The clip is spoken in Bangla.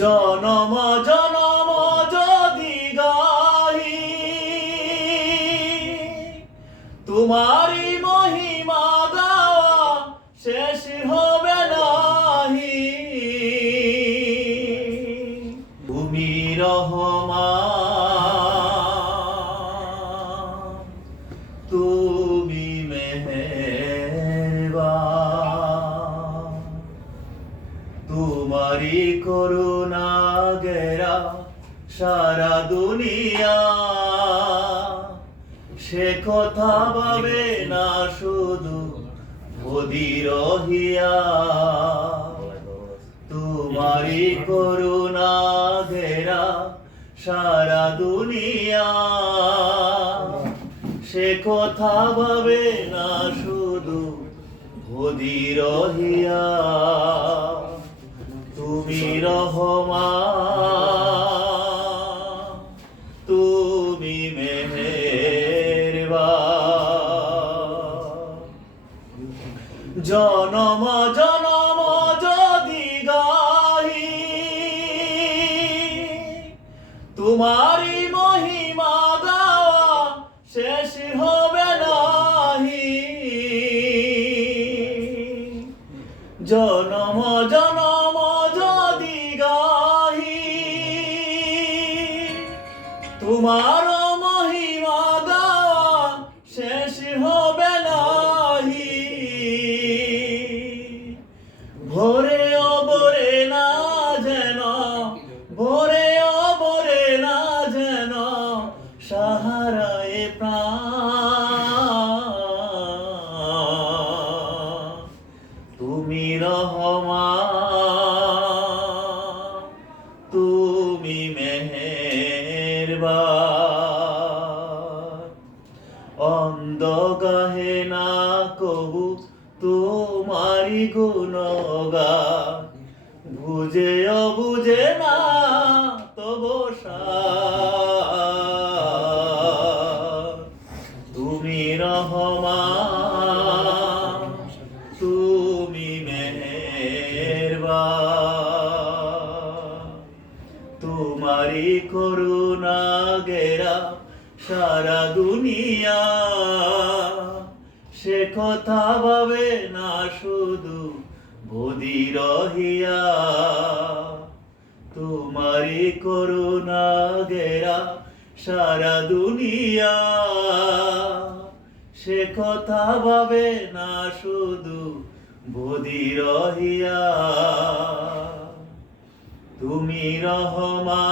জনম জনম যদি গাহি তোমারি তোমারি করুণা গেরা সারা দুনিয়া। সে কথা ভাবে না শুধু অধীর হিয়া তোমারি করুণা ঘেরা সারা দুনিয়া। সে কথা ভাবে না শুধু অধীর হিয়া তুমি রহমান তুমি মেহেরবান জনম জনম যদি গাহি তোমারি মহিমা গাওয়া শেষ হবে নাহি। জনম তোমার মহিমা গাওয়া শেষ হবে নাহি। ভোরে অন্ধ গাহে না কবু তোমারি গুণগা। বুঝে বুঝে না তব তুমি রহমান, তুমি মেহেরবান। তোমারি গেরা সারা দুনিয়া, সে কথা ভাবে না শুধু বদি রহিয়া। তোমারি করুণা গেরা সারা দুনিয়া, সে কথা ভাবে না শুধু বদি রহিয়া। তুমি রহমান